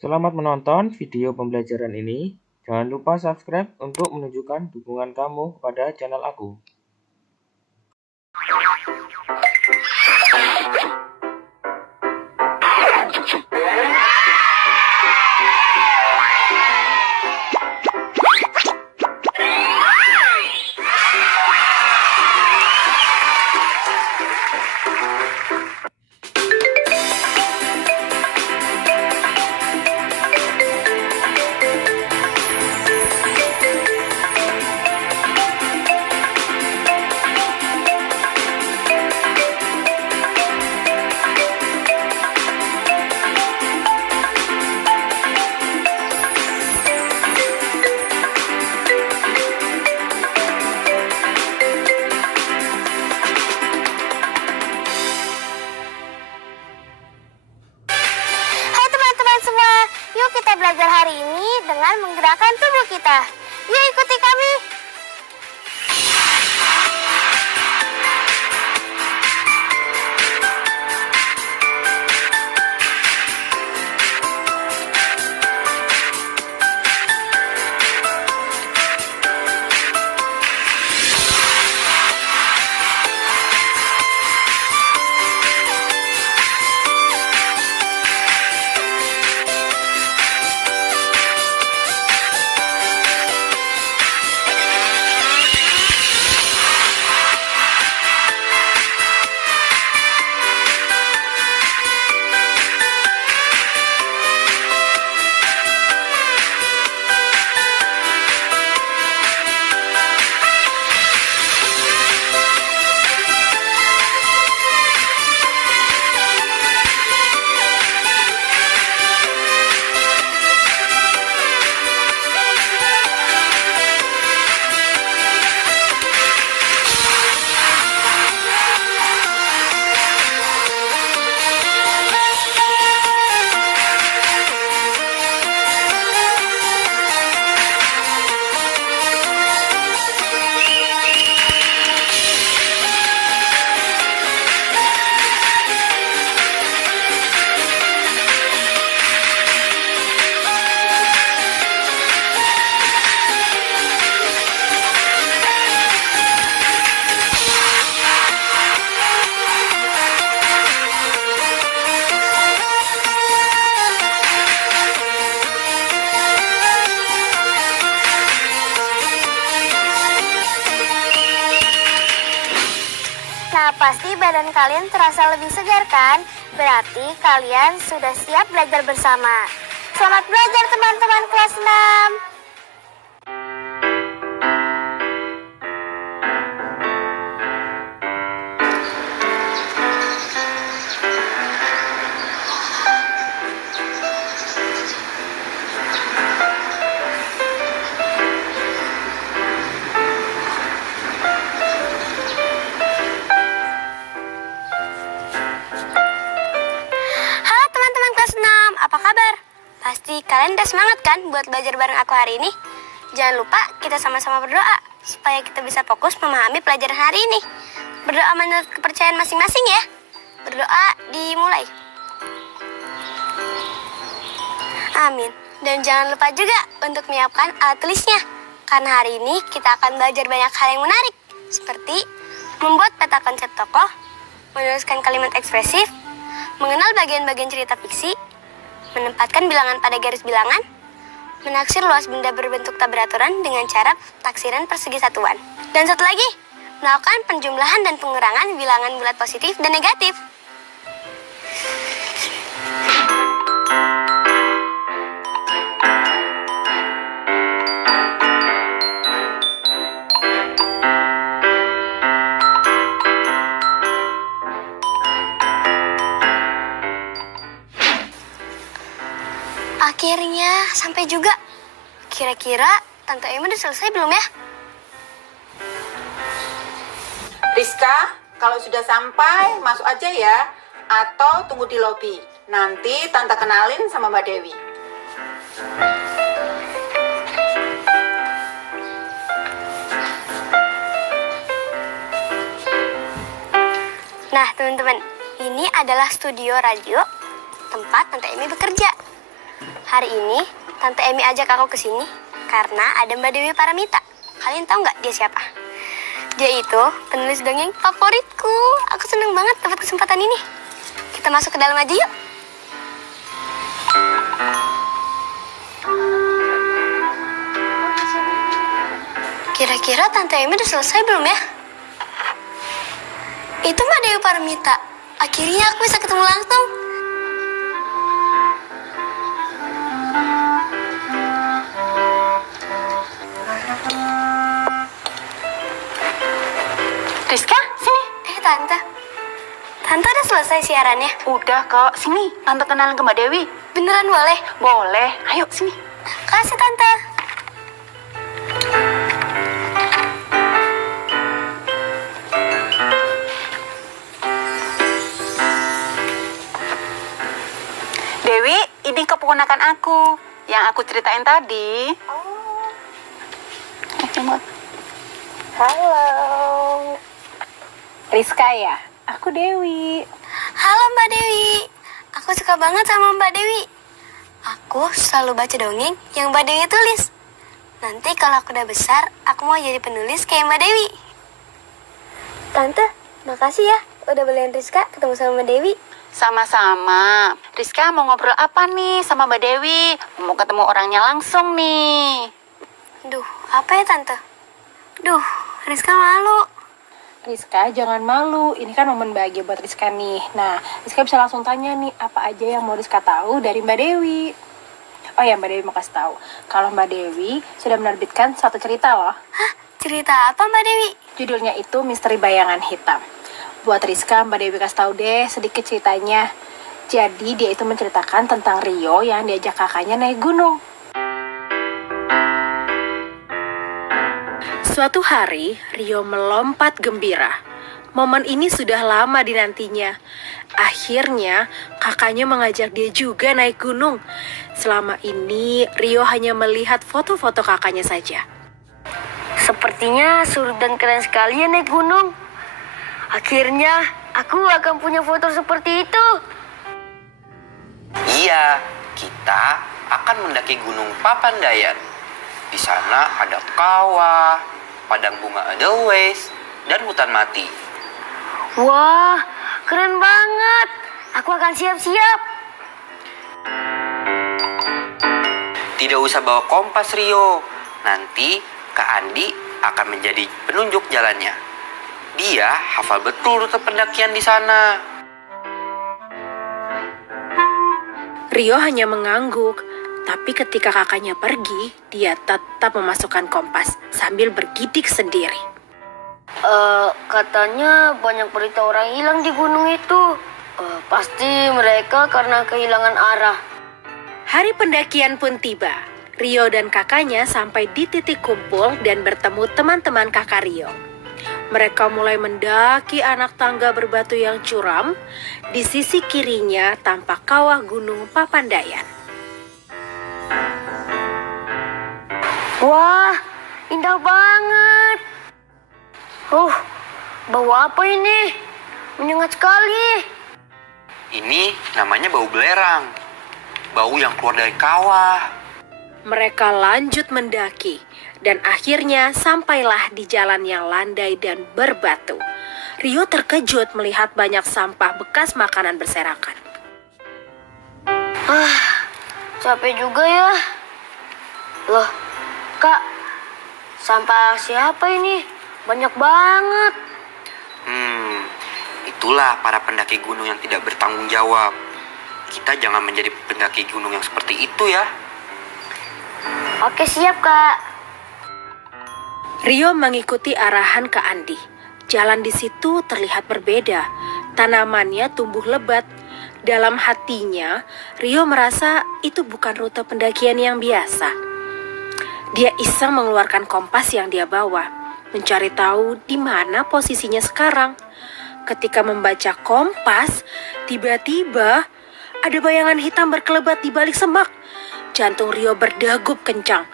Selamat menonton video pembelajaran ini. Jangan lupa subscribe untuk menunjukkan dukungan kamu kepada channel aku. Kita belajar hari ini dengan menggerakkan tubuh kita. Yuk ikuti kami. Nah, pasti badan kalian terasa lebih segar kan? Berarti kalian sudah siap belajar bersama. Selamat belajar teman-teman kelas 6. Apa kabar? Pasti kalian udah semangat kan buat belajar bareng aku hari ini? Jangan lupa kita sama-sama berdoa supaya kita bisa fokus memahami pelajaran hari ini. Berdoa menurut kepercayaan masing-masing ya. Berdoa dimulai. Amin. Dan jangan lupa juga untuk menyiapkan alat tulisnya. Karena hari ini kita akan belajar banyak hal yang menarik. Seperti membuat peta konsep tokoh, menuliskan kalimat ekspresif, mengenal bagian-bagian cerita fiksi, menempatkan bilangan pada garis bilangan, menaksir luas benda berbentuk tak beraturan dengan cara taksiran persegi satuan. Dan satu lagi, melakukan penjumlahan dan pengurangan bilangan bulat positif dan negatif. Akhirnya sampai juga. Kira-kira Tante Emma udah selesai belum ya? Rizka, kalau sudah sampai masuk aja ya. Atau tunggu di lobi. Nanti Tante kenalin sama Mbak Dewi. Nah teman-teman, ini adalah studio radio tempat Tante Emi bekerja. Hari ini Tante Emi ajak aku ke sini karena ada Mbak Dewi Paramita. Kalian tahu nggak dia siapa? Dia itu penulis dongeng favoritku. Aku seneng banget dapat kesempatan ini. Kita masuk ke dalam aja yuk. Kira-kira Tante Emi udah selesai belum ya? Itu Mbak Dewi Paramita. Akhirnya aku bisa ketemu langsung. Rizka, sini. Tante. Tante udah selesai siarannya? Udah kok, sini. Tante kenalin ke Mbak Dewi. Beneran boleh? Boleh, ayo sini. Kasih Tante. Dewi, ini keponakan aku. Yang aku ceritain tadi. Halo. Rizka ya? Aku Dewi. Halo Mbak Dewi. Aku suka banget sama Mbak Dewi. Aku selalu baca dongeng yang Mbak Dewi tulis. Nanti kalau aku udah besar, aku mau jadi penulis kayak Mbak Dewi. Tante, makasih ya udah bolehin Rizka ketemu sama Mbak Dewi. Sama-sama. Rizka mau ngobrol apa nih sama Mbak Dewi? Mau ketemu orangnya langsung nih. Duh, apa ya Tante? Duh, Rizka malu. Rizka, jangan malu. Ini kan momen bahagia buat Rizka nih. Nah, Rizka bisa langsung tanya nih, apa aja yang mau Rizka tahu dari Mbak Dewi. Oh ya, Mbak Dewi mau kasih tahu. Kalau Mbak Dewi sudah menerbitkan satu cerita loh. Hah? Cerita apa Mbak Dewi? Judulnya itu Misteri Bayangan Hitam. Buat Rizka, Mbak Dewi kasih tahu deh sedikit ceritanya. Jadi dia itu menceritakan tentang Rio yang diajak kakaknya naik gunung. Suatu hari, Rio melompat gembira. Momen ini sudah lama dinantinya. Akhirnya, kakaknya mengajak dia juga naik gunung. Selama ini, Rio hanya melihat foto-foto kakaknya saja. Sepertinya seru dan keren sekali ya naik gunung. Akhirnya, aku akan punya foto seperti itu. Iya, kita akan mendaki Gunung Papandayan. Di sana ada kawah, padang bunga edelweiss, dan hutan mati. Wah, keren banget. Aku akan siap-siap. Tidak usah bawa kompas, Rio. Nanti Kak Andi akan menjadi penunjuk jalannya. Dia hafal betul rute pendakian di sana. Rio hanya mengangguk, tapi ketika kakaknya pergi, dia tetap memasukkan kompas sambil bergidik sendiri. Katanya banyak berita orang hilang di gunung itu. Pasti mereka karena kehilangan arah. Hari pendakian pun tiba. Rio dan kakaknya sampai di titik kumpul dan bertemu teman-teman kakak Rio. Mereka mulai mendaki anak tangga berbatu yang curam. Di sisi kirinya tampak kawah Gunung Papandayan. Wah, indah banget. Bau apa ini? Menyengat sekali. Ini namanya bau belerang. Bau yang keluar dari kawah. Mereka lanjut mendaki dan akhirnya sampailah di jalan yang landai dan berbatu. Rio terkejut melihat banyak sampah bekas makanan berserakan. Capek juga ya. Loh, Kak, sampah siapa ini? Banyak banget. Itulah para pendaki gunung yang tidak bertanggung jawab. Kita jangan menjadi pendaki gunung yang seperti itu ya. Oke, siap, Kak. Rio mengikuti arahan Kak Andi. Jalan di situ terlihat berbeda. Tanamannya tumbuh lebat. Dalam hatinya, Rio merasa itu bukan rute pendakian yang biasa. Dia iseng mengeluarkan kompas yang dia bawa, mencari tahu di mana posisinya sekarang. Ketika membaca kompas, tiba-tiba ada bayangan hitam berkelebat di balik semak. Jantung Rio berdegup kencang.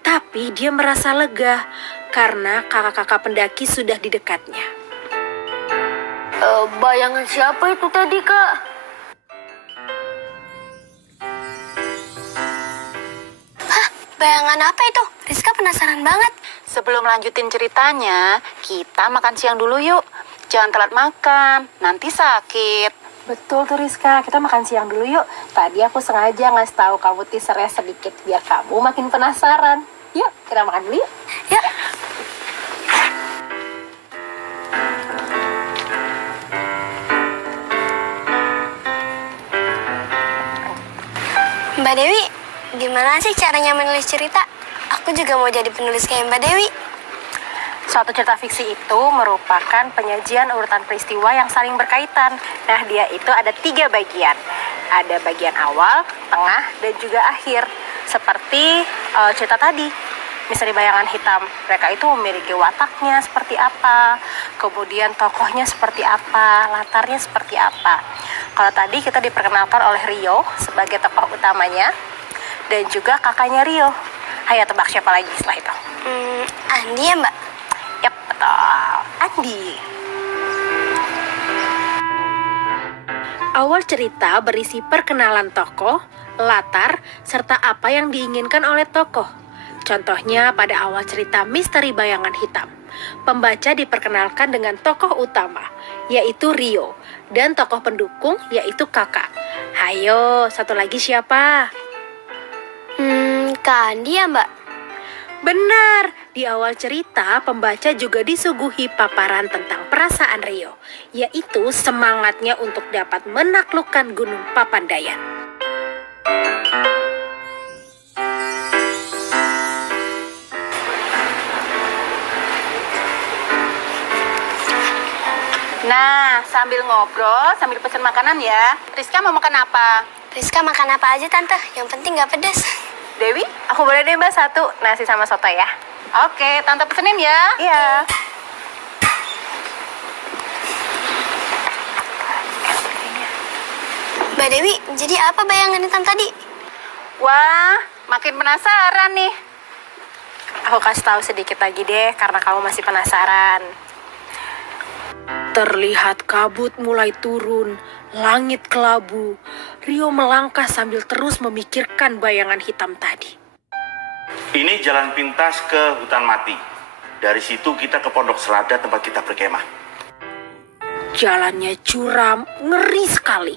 Tapi dia merasa lega karena kakak-kakak pendaki sudah di dekatnya. Bayangan siapa itu tadi, Kak? Bayangan apa itu? Rizka penasaran banget. Sebelum lanjutin ceritanya, kita makan siang dulu yuk. Jangan telat makan, nanti sakit. Betul tuh Rizka, kita makan siang dulu yuk. Tadi aku sengaja ngasih tahu kamu teasernya sedikit biar kamu makin penasaran. Yuk, kita makan dulu yuk. Ya. Mbak Dewi, gimana sih caranya menulis cerita? Aku juga mau jadi penulis kayak Mbak Dewi. Suatu cerita fiksi itu merupakan penyajian urutan peristiwa yang saling berkaitan. Nah, dia itu ada 3 bagian. Ada bagian awal, tengah, dan juga akhir. Seperti cerita tadi, Misteri Bayangan Hitam. Mereka itu memiliki wataknya seperti apa, kemudian tokohnya seperti apa, latarnya seperti apa. Kalau tadi kita diperkenalkan oleh Rio sebagai tokoh utamanya, dan juga kakaknya Rio. Ayo tebak siapa lagi setelah itu? Andi ya Mbak? Yap, betul. Andi. Awal cerita berisi perkenalan tokoh, latar, serta apa yang diinginkan oleh tokoh. Contohnya pada awal cerita Misteri Bayangan Hitam, pembaca diperkenalkan dengan tokoh utama, yaitu Rio, dan tokoh pendukung, yaitu kakak. Hayo, satu lagi siapa? Kak Andi ya Mbak? Benar, di awal cerita pembaca juga disuguhi paparan tentang perasaan Rio, yaitu semangatnya untuk dapat menaklukkan Gunung Papandayan. Nah, sambil ngobrol, sambil pesen makanan ya. Rizka mau makan apa? Rizka makan apa aja Tante, yang penting gak pedas. Dewi? Aku boleh deh Mbak 1 nasi sama soto ya? Oke, Tante pesenin ya. Iya. Mbak Dewi, jadi apa bayangan hitam tadi? Wah, makin penasaran nih. Aku kasih tahu sedikit lagi deh karena kamu masih penasaran. Terlihat kabut mulai turun, langit kelabu. Rio melangkah sambil terus memikirkan bayangan hitam tadi. Ini jalan pintas ke hutan mati. Dari situ kita ke Pondok Selada tempat kita berkemah. Jalannya curam, ngeri sekali.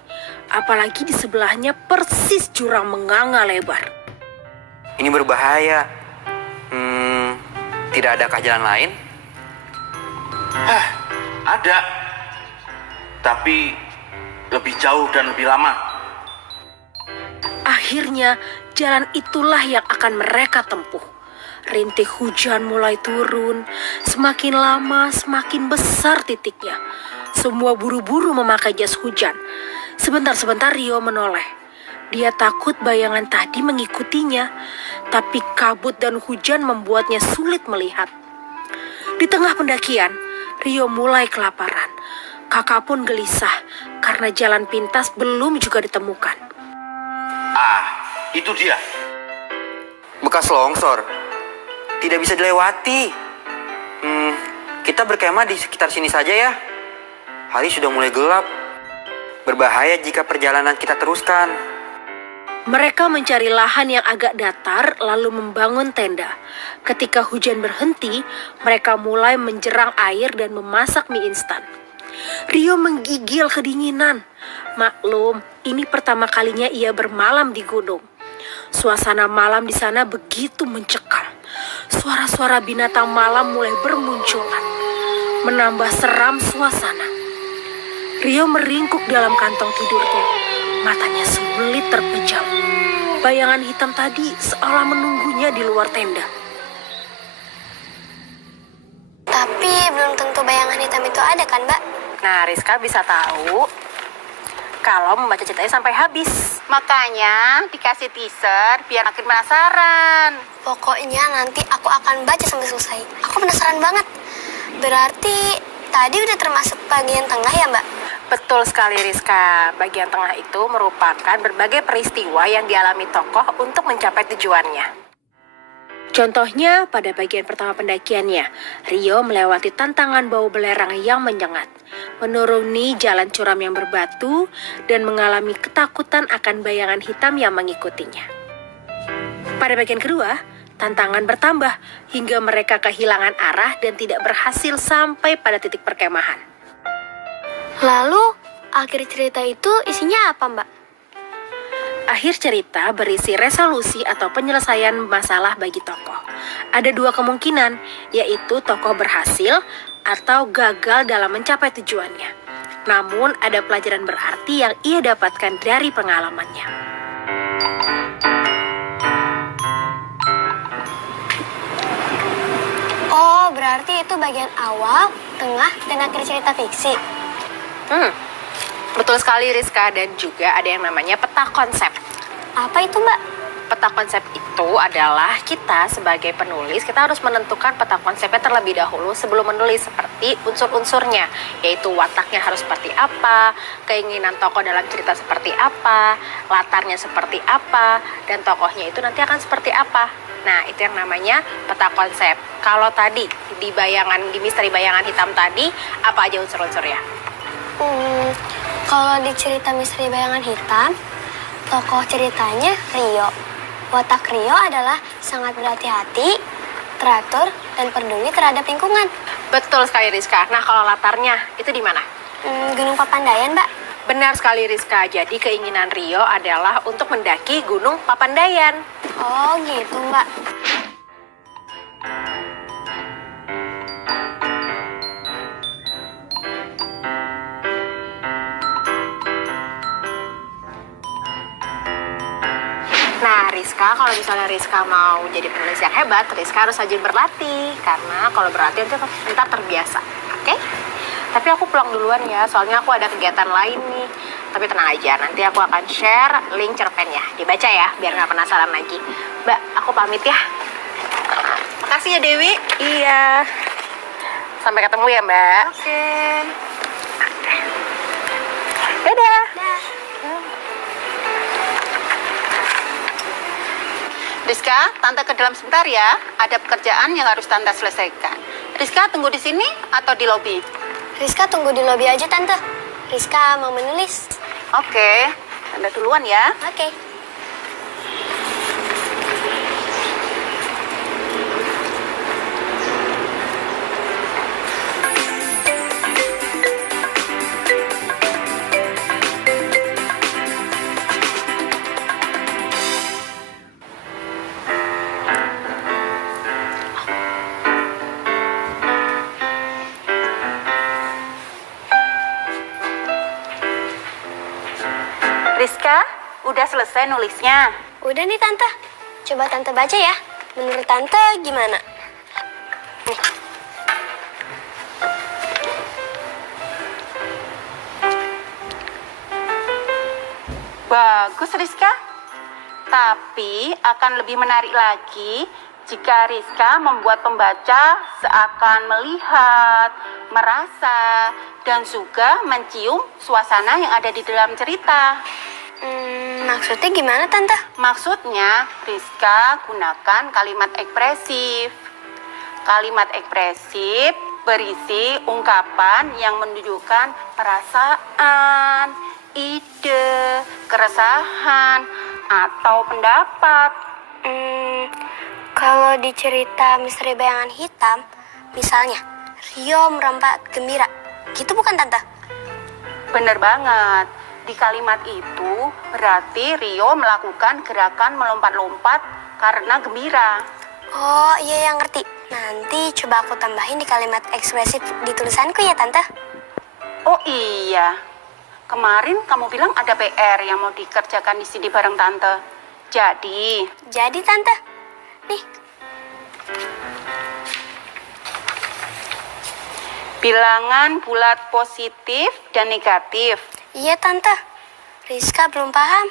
Apalagi di sebelahnya persis jurang menganga lebar. Ini berbahaya. Tidak adakah jalan lain? Ada. Tapi lebih jauh dan lebih lama. Akhirnya, jalan itulah yang akan mereka tempuh. Rintik hujan mulai turun, semakin lama semakin besar titiknya. Semua buru-buru memakai jas hujan. Sebentar-sebentar Rio menoleh. Dia takut bayangan tadi mengikutinya, tapi kabut dan hujan membuatnya sulit melihat. Di tengah pendakian, Rio mulai kelaparan. Kakak pun gelisah karena jalan pintas belum juga ditemukan. Itu dia. Bekas longsor. Tidak bisa dilewati. Kita berkemah di sekitar sini saja ya. Hari sudah mulai gelap. Berbahaya jika perjalanan kita teruskan. Mereka mencari lahan yang agak datar lalu membangun tenda. Ketika hujan berhenti, mereka mulai menjerang air dan memasak mie instan. Rio menggigil kedinginan. Maklum, ini pertama kalinya ia bermalam di gunung. Suasana malam di sana begitu mencekam. Suara-suara binatang malam mulai bermunculan, menambah seram suasana. Rio meringkuk dalam kantong tidurnya. Matanya sulit terpejam. Bayangan hitam tadi seolah menunggunya di luar tenda. Tapi belum tentu bayangan hitam itu ada kan Mbak? Nah, Rizka bisa tahu kalau membaca ceritanya sampai habis. Makanya dikasih teaser biar makin penasaran. Pokoknya nanti aku akan baca sampai selesai. Aku penasaran banget. Berarti tadi udah termasuk bagian tengah ya Mbak? Betul sekali Rizka. Bagian tengah itu merupakan berbagai peristiwa yang dialami tokoh untuk mencapai tujuannya. Contohnya pada bagian pertama pendakiannya, Rio melewati tantangan bau belerang yang menyengat, menuruni jalan curam yang berbatu, dan mengalami ketakutan akan bayangan hitam yang mengikutinya. Pada bagian kedua, Tantangan bertambah hingga mereka kehilangan arah dan tidak berhasil sampai pada titik perkemahan. Lalu, akhir cerita itu isinya apa, Mbak? Akhir cerita berisi resolusi atau penyelesaian masalah bagi tokoh. Ada 2 kemungkinan, yaitu tokoh berhasil atau gagal dalam mencapai tujuannya. Namun ada pelajaran berarti yang ia dapatkan dari pengalamannya. Oh, berarti itu bagian awal, tengah, dan akhir cerita fiksi. Betul sekali Rizka, dan juga ada yang namanya peta konsep. Apa itu, Mbak? Peta konsep itu adalah kita sebagai penulis, kita harus menentukan peta konsepnya terlebih dahulu sebelum menulis, seperti unsur-unsurnya, yaitu wataknya harus seperti apa, keinginan tokoh dalam cerita seperti apa, latarnya seperti apa, dan tokohnya itu nanti akan seperti apa. Nah, itu yang namanya peta konsep. Kalau tadi di misteri bayangan hitam tadi, apa aja unsur-unsurnya? Kalau di cerita misteri bayangan hitam, tokoh ceritanya Rio. Watak Rio adalah sangat berhati-hati, teratur, dan peduli terhadap lingkungan. Betul sekali Rizka. Nah, kalau latarnya itu di mana? Gunung Papandayan, Mbak. Benar sekali Rizka. Jadi keinginan Rio adalah untuk mendaki Gunung Papandayan. Oh, gitu, Mbak. Nah, Rizka, kalau misalnya Rizka mau jadi penulis yang hebat, Rizka harus rajin berlatih. Karena kalau berlatih nanti ntar terbiasa, oke? Tapi aku pulang duluan ya, soalnya aku ada kegiatan lain nih. Tapi tenang aja, nanti aku akan share link cerpennya. Dibaca ya, biar nggak penasaran lagi. Mbak, aku pamit ya. Makasih ya Dewi. Iya. Sampai ketemu ya, Mbak. Oke. Dadah. Rizka, Tante ke dalam sebentar ya. Ada pekerjaan yang harus Tante selesaikan. Rizka tunggu di sini atau di lobi? Rizka tunggu di lobi aja, Tante. Rizka mau menulis. Oke, Tante duluan ya. Oke. Rizka, udah selesai nulisnya? Udah nih, Tante. Coba Tante baca ya. Menurut Tante gimana? Nih. Bagus Rizka. Tapi akan lebih menarik lagi jika Rizka membuat pembaca seakan melihat, merasa, dan juga mencium suasana yang ada di dalam cerita. Maksudnya gimana, Tante? Maksudnya, Rizka gunakan kalimat ekspresif. Kalimat ekspresif berisi ungkapan yang menunjukkan perasaan, ide, keresahan, atau pendapat. Kalau di cerita misteri bayangan hitam, misalnya Rio merompak gembira, gitu bukan, Tante? Bener banget. Di kalimat itu berarti Rio melakukan gerakan melompat-lompat karena gembira. Oh iya, yang ngerti. Nanti coba aku tambahin di kalimat ekspresif di tulisanku ya, Tante. Oh iya, kemarin kamu bilang ada PR yang mau dikerjakan di sini bareng Tante. Jadi, Tante, nih. bilangan bulat positif dan negatif. Iya, Tante. Rizka belum paham.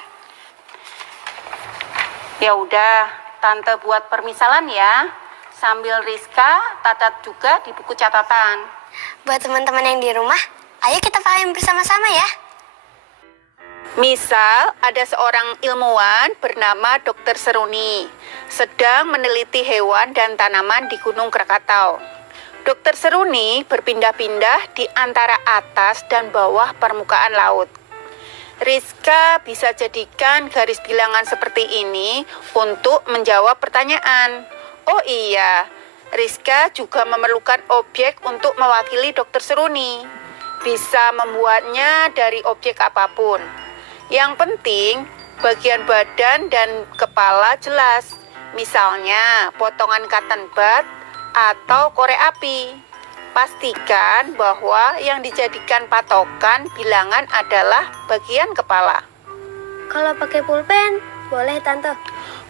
Ya udah, Tante buat permisalan ya. Sambil Rizka catat juga di buku catatan. Buat teman-teman yang di rumah, ayo kita paham bersama-sama ya. Misal, ada seorang ilmuwan bernama Dr. Seruni sedang meneliti hewan dan tanaman di Gunung Krakatau. Dr. Seruni berpindah-pindah di antara atas dan bawah permukaan laut. Rizka bisa jadikan garis bilangan seperti ini untuk menjawab pertanyaan. Oh iya, Rizka juga memerlukan objek untuk mewakili Dokter Seruni. Bisa membuatnya dari objek apapun. Yang penting, bagian badan dan kepala jelas. Misalnya, potongan cotton bud atau korek api. Pastikan bahwa yang dijadikan patokan bilangan adalah bagian kepala. Kalau pakai pulpen, boleh Tante.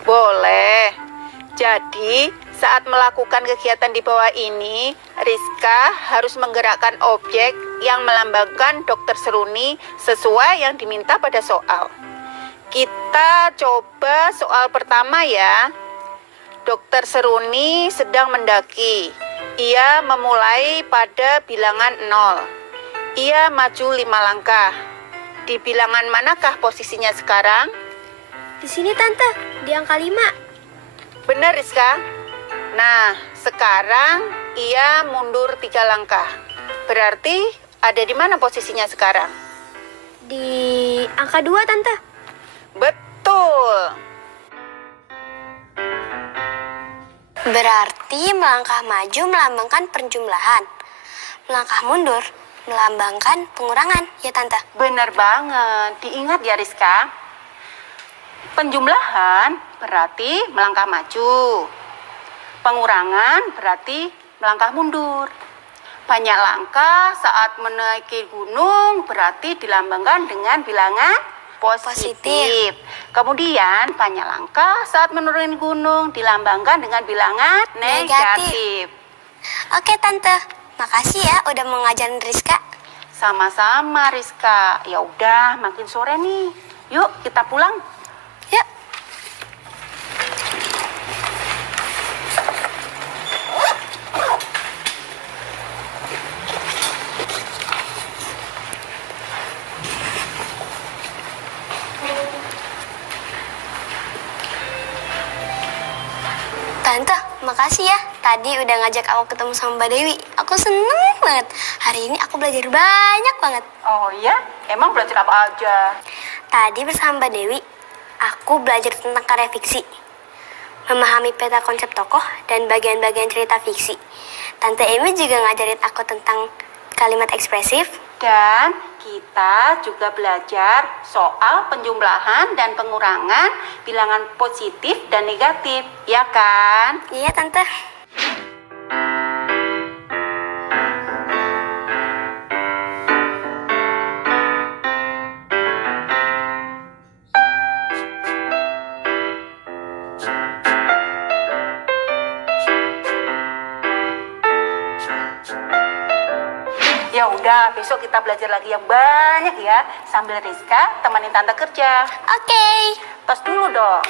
Boleh. Jadi, saat melakukan kegiatan di bawah ini, Rizka harus menggerakkan objek yang melambangkan Dokter Seruni sesuai yang diminta pada soal. Kita coba soal pertama ya. Dokter Seruni sedang mendaki. Ia memulai pada bilangan 0. Ia maju 5 langkah. Di bilangan manakah posisinya sekarang? Di sini Tante, di angka 5. Benar Rizka? Nah, sekarang ia mundur 3 langkah. Berarti ada di mana posisinya sekarang? Di angka 2 Tante. Betul. Berarti melangkah maju melambangkan penjumlahan. Melangkah mundur melambangkan pengurangan, ya Tante? Benar banget. Diingat ya Rizka. Penjumlahan berarti melangkah maju. Pengurangan berarti melangkah mundur. Banyak langkah saat menaiki gunung berarti dilambangkan dengan bilangan positif. Kemudian banyak langkah saat menuruni gunung dilambangkan dengan bilangan negatif. Oke Tante, makasih ya udah mau ngajarin Rizka. Sama-sama Rizka. Ya udah, makin sore nih. Yuk kita pulang. Yuk. Tante, makasih ya. Tadi udah ngajak aku ketemu sama Mbak Dewi. Aku seneng banget. Hari ini aku belajar banyak banget. Oh iya? Emang belajar apa aja? Tadi bersama Mbak Dewi, aku belajar tentang karya fiksi. Memahami peta konsep tokoh dan bagian-bagian cerita fiksi. Tante Emi juga ngajarin aku tentang kalimat ekspresif. Dan kita juga belajar soal penjumlahan dan pengurangan bilangan positif dan negatif, ya kan? Iya, Tante. Ya udah, besok kita belajar lagi yang banyak ya. Sambil Rizka temenin Tante kerja. Oke. Tos dulu dong.